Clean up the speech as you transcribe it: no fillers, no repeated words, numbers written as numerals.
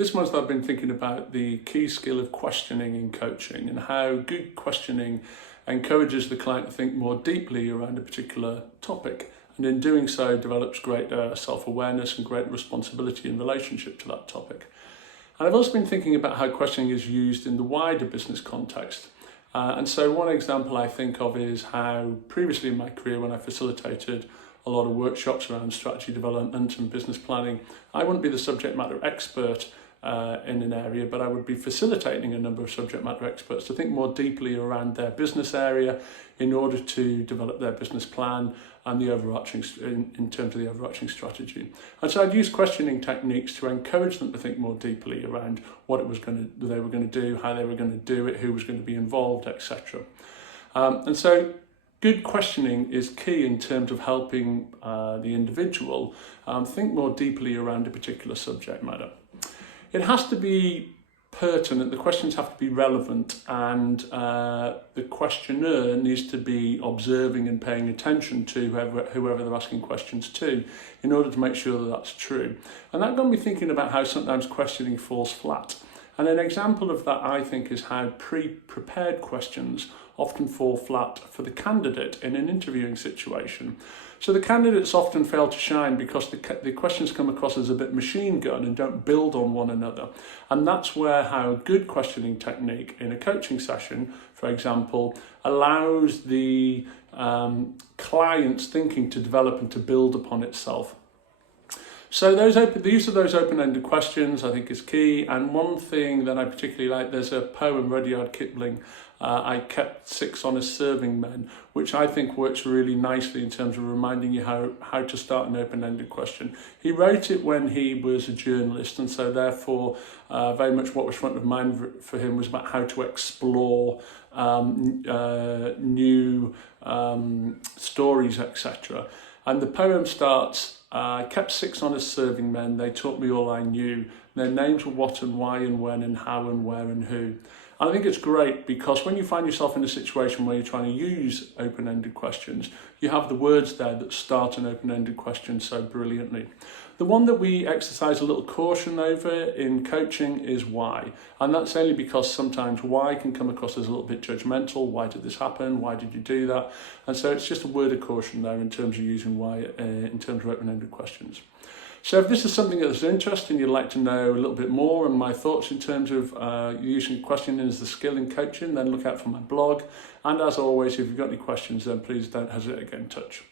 This month I've been thinking about the key skill of questioning in coaching and how good questioning encourages the client to think more deeply around a particular topic, and in doing so develops greater self-awareness and greater responsibility in relationship to that topic. And I've also been thinking about how questioning is used in the wider business context. And so one example I think of is how previously in my career, when I facilitated a lot of workshops around strategy development and business planning, I wouldn't be the subject matter expert in an area, but I would be facilitating a number of subject matter experts to think more deeply around their business area in order to develop their business plan and the overarching, in terms of the overarching strategy. And so I'd use questioning techniques to encourage them to think more deeply around what they were going to do, how they were going to do it, who was going to be involved, etc. And so good questioning is key in terms of helping the individual think more deeply around a particular subject matter. It has to be pertinent, the questions have to be relevant, and the questioner needs to be observing and paying attention to whoever they're asking questions to in order to make sure that that's true. And that got me thinking about how sometimes questioning falls flat. And an example of that, I think, is how pre-prepared questions often fall flat for the candidate in an interviewing situation. So the candidates often fail to shine because the questions come across as a bit machine gun and don't build on one another. And that's where how a good questioning technique in a coaching session, for example, allows the client's thinking to develop and to build upon itself. So the use of those open-ended questions, I think, is key. And one thing that I particularly like, there's a poem, Rudyard Kipling, I kept 6 honest serving men, which I think works really nicely in terms of reminding you how to start an open-ended question. He wrote it when he was a journalist, and so therefore very much what was front of mind for him was about how to explore new stories, etc. And the poem starts, I kept 6 honest serving men, they taught me all I knew. Their names were what and why and when and how and where and who. I think it's great because when you find yourself in a situation where you're trying to use open-ended questions, you have the words there that start an open-ended question so brilliantly. The one that we exercise a little caution over in coaching is why. And that's only because sometimes why can come across as a little bit judgmental. Why did this happen? Why did you do that? And so it's just a word of caution there in terms of using why in terms of open-ended questions. So if this is something that's interesting, you'd like to know a little bit more and my thoughts in terms of using questioning as the skill in coaching, then look out for my blog. And as always, if you've got any questions, then please don't hesitate to get in touch.